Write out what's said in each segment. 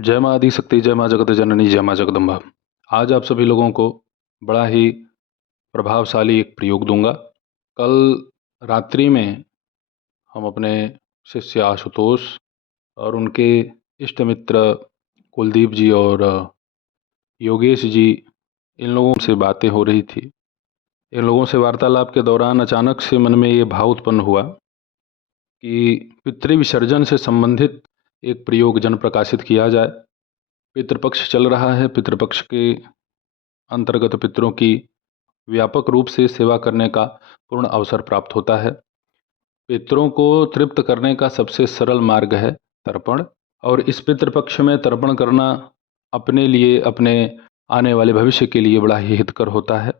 जय माँ आदि शक्ति, जय माँ जगत जननी, जय माँ जगदम्बा। आज आप सभी लोगों को बड़ा ही प्रभावशाली एक प्रयोग दूंगा। कल रात्रि में हम अपने शिष्य आशुतोष और उनके इष्ट मित्र कुलदीप जी और योगेश जी, इन लोगों से बातें हो रही थी। इन लोगों से वार्तालाप के दौरान अचानक से मन में ये भाव उत्पन्न हुआ कि पितृ विसर्जन से संबंधित एक प्रयोग जन प्रकाशित किया जाए। पितृपक्ष चल रहा है। पितृपक्ष के अंतर्गत पितरों की व्यापक रूप से सेवा करने का पूर्ण अवसर प्राप्त होता है। पितरों को तृप्त करने का सबसे सरल मार्ग है तर्पण, और इस पितृपक्ष में तर्पण करना अपने लिए, अपने आने वाले भविष्य के लिए बड़ा ही हितकर होता है।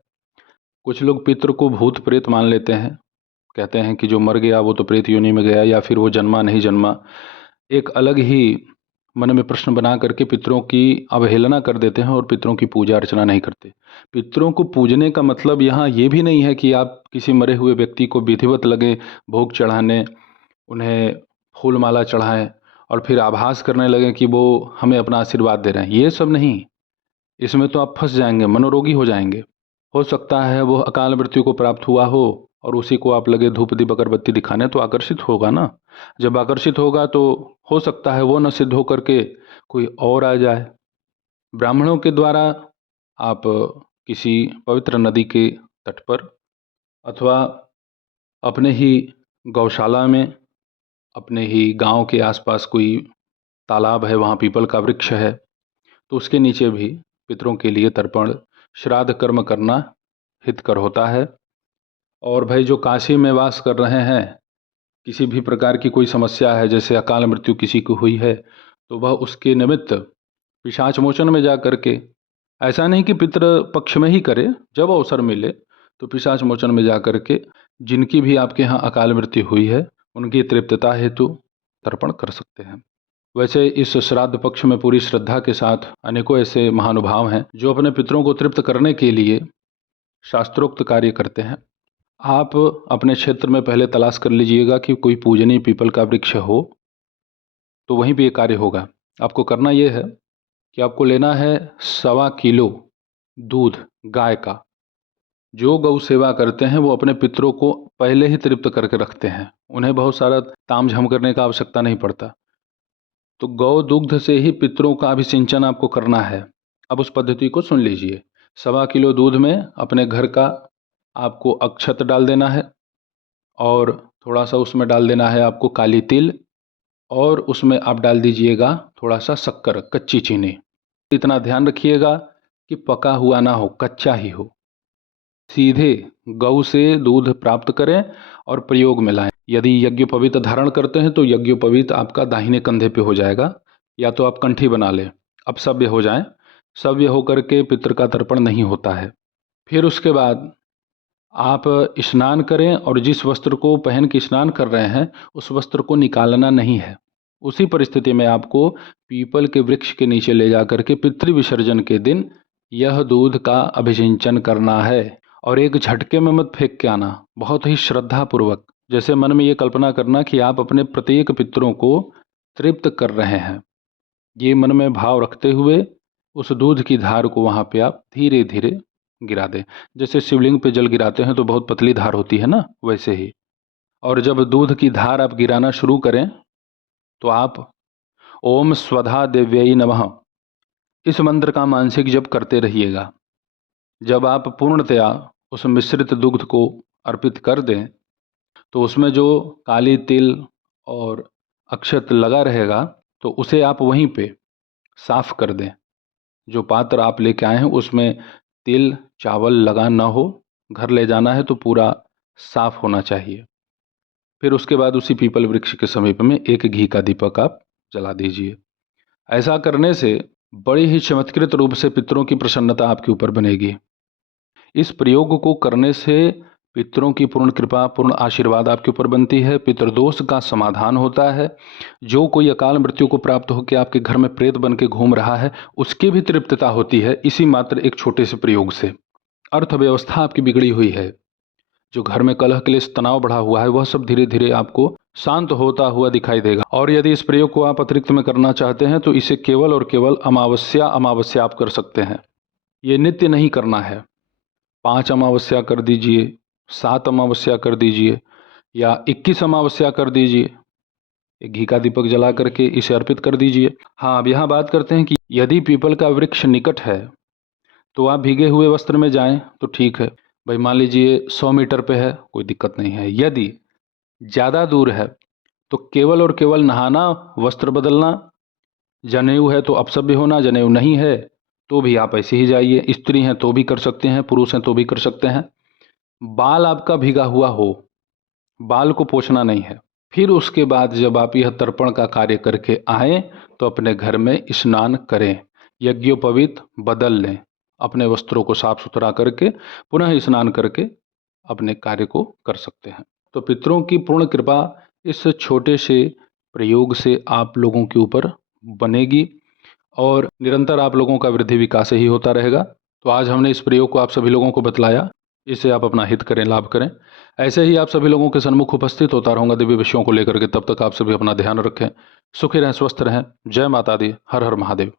कुछ लोग पितृ को भूत प्रेत मान लेते हैं, कहते हैं कि जो मर गया वो तो प्रेत योनि में गया, या फिर वो जन्मा नहीं जन्मा। एक अलग ही मन में प्रश्न बना करके पितरों की अवहेलना कर देते हैं और पितरों की पूजा अर्चना नहीं करते। पितरों को पूजने का मतलब यहाँ ये भी नहीं है कि आप किसी मरे हुए व्यक्ति को विधिवत लगे भोग चढ़ाने, उन्हें फूल माला चढ़ाएं और फिर आभास करने लगे कि वो हमें अपना आशीर्वाद दे रहे हैं। ये सब नहीं। इसमें तो आप फंस जाएंगे, मनोरोगी हो जाएंगे। हो सकता है वो अकाल मृत्यु को प्राप्त हुआ हो और उसी को आप लगे धूप दीप अगरबत्ती दिखाने, तो आकर्षित होगा ना। जब आकर्षित होगा तो हो सकता है वो न सिद्ध होकर के कोई और आ जाए। ब्राह्मणों के द्वारा आप किसी पवित्र नदी के तट पर अथवा अपने ही गौशाला में, अपने ही गांव के आसपास कोई तालाब है, वहाँ पीपल का वृक्ष है, तो उसके नीचे भी पितरों के लिए तर्पण श्राद्ध कर्म करना हितकर होता है। और भाई जो काशी में वास कर रहे हैं, किसी भी प्रकार की कोई समस्या है, जैसे अकाल मृत्यु किसी को हुई है, तो वह उसके निमित्त पिशाच मोचन में जा करके, ऐसा नहीं कि पितृ पक्ष में ही करे, जब अवसर मिले तो पिशाच मोचन में जा करके जिनकी भी आपके यहाँ अकाल मृत्यु हुई है उनकी तृप्तता हेतु तर्पण कर सकते हैं। वैसे इस श्राद्ध पक्ष में पूरी श्रद्धा के साथ अनेकों ऐसे महानुभाव हैं जो अपने पितरों को तृप्त करने के लिए शास्त्रोक्त कार्य करते हैं। आप अपने क्षेत्र में पहले तलाश कर लीजिएगा कि कोई पूजनीय पीपल का वृक्ष हो, तो वहीं पे ये कार्य होगा। आपको करना ये है कि आपको लेना है 1.25 किलो दूध गाय का। जो गौ सेवा करते हैं वो अपने पितरों को पहले ही तृप्त करके रखते हैं, उन्हें बहुत सारा ताम झाम करने का आवश्यकता नहीं पड़ता। तो गौ दुग्ध से ही पितरों का अभिसिंचन आपको करना है। अब उस पद्धति को सुन लीजिए। 1.25 किलो दूध में अपने घर का आपको अक्षत डाल देना है, और थोड़ा सा उसमें डाल देना है आपको काली तिल, और उसमें आप डाल दीजिएगा थोड़ा सा शक्कर, कच्ची चीनी। इतना ध्यान रखिएगा कि पका हुआ ना हो, कच्चा ही हो। सीधे गौ से दूध प्राप्त करें और प्रयोग में लाएं। यदि यज्ञोपवीत धारण करते हैं तो यज्ञोपवीत आपका दाहिने कंधे पे हो जाएगा, या तो आप कंठी बना लें। अब सव्य हो जाएं। सव्य होकर के पितृ का तर्पण नहीं होता है। फिर उसके बाद आप स्नान करें, और जिस वस्त्र को पहन के स्नान कर रहे हैं उस वस्त्र को निकालना नहीं है। उसी परिस्थिति में आपको पीपल के वृक्ष के नीचे ले जाकर के पितृ विसर्जन के दिन यह दूध का अभिसिंचन करना है। और एक झटके में मत फेंक के आना, बहुत ही श्रद्धा पूर्वक। जैसे मन में ये कल्पना करना कि आप अपने प्रत्येक पितरों को तृप्त कर रहे हैं। ये मन में भाव रखते हुए उस दूध की धार को वहाँ पे आप धीरे धीरे गिरा दें। जैसे शिवलिंग पे जल गिराते हैं तो बहुत पतली धार होती है ना, वैसे ही। और जब दूध की धार आप गिराना शुरू करें तो आप ओम स्वधा देव्यै नमः इस मंत्र का मानसिक जप करते रहिएगा। जब आप पूर्णतया उस मिश्रित दुग्ध को अर्पित कर दें तो उसमें जो काली तिल और अक्षत लगा रहेगा तो उसे आप वहीं पे साफ कर दें। जो पात्र आप लेके आए हैं उसमें तिल चावल लगा ना हो, घर ले जाना है तो पूरा साफ होना चाहिए। फिर उसके बाद उसी पीपल वृक्ष के समीप में एक घी का दीपक आप जला दीजिए। ऐसा करने से बड़ी ही चमत्कृत रूप से पितरों की प्रसन्नता आपके ऊपर बनेगी। इस प्रयोग को करने से पितरों की पूर्ण कृपा, पूर्ण आशीर्वाद आपके ऊपर बनती है। पितृदोष का समाधान होता है। जो कोई अकाल मृत्यु को प्राप्त होकर आपके घर में प्रेत बन के घूम रहा है उसकी भी तृप्तता होती है इसी मात्र एक छोटे से प्रयोग से। अर्थव्यवस्था आपकी बिगड़ी हुई है, जो घर में कलह क्लेश तनाव बढ़ा हुआ है वह सब धीरे धीरे आपको शांत होता हुआ दिखाई देगा। और यदि इस प्रयोग को आप अतिरिक्त में करना चाहते हैं तो इसे केवल और केवल अमावस्या अमावस्या आप कर सकते हैं। ये नित्य नहीं करना है। 5 अमावस्या कर दीजिए, 7 अमावस्या कर दीजिए या 21 अमावस्या कर दीजिए। एक घी का दीपक जला करके इसे अर्पित कर दीजिए। हाँ, अब यहाँ बात करते हैं कि यदि पीपल का वृक्ष निकट है तो आप भीगे हुए वस्त्र में जाएं तो ठीक है। भाई मान लीजिए 100 मीटर पे है, कोई दिक्कत नहीं है। यदि ज़्यादा दूर है तो केवल और केवल नहाना, वस्त्र बदलना, जनेऊ है तो अपसभ्य होना, जनेऊ नहीं है तो भी आप ऐसे ही जाइए। स्त्री हैं तो भी कर सकते हैं, पुरुष हैं तो भी कर सकते हैं। बाल आपका भीगा हुआ हो, बाल को पोंछना नहीं है। फिर उसके बाद जब आप यह तर्पण का कार्य करके आएँ तो अपने घर में स्नान करें, यज्ञोपवीत बदल लें, अपने वस्त्रों को साफ सुथरा करके पुनः स्नान करके अपने कार्य को कर सकते हैं। तो पितरों की पूर्ण कृपा इस छोटे से प्रयोग से आप लोगों के ऊपर बनेगी और निरंतर आप लोगों का वृद्धि विकास ही होता रहेगा। तो आज हमने इस प्रयोग को आप सभी लोगों को बतलाया, इससे आप अपना हित करें, लाभ करें। ऐसे ही आप सभी लोगों के सन्मुख उपस्थित होता रहूँगा दिव्य विषयों को लेकर के। तब तक आप सभी अपना ध्यान रखें, सुखी रहें, स्वस्थ रहें। जय माता दी, हर हर महादेव।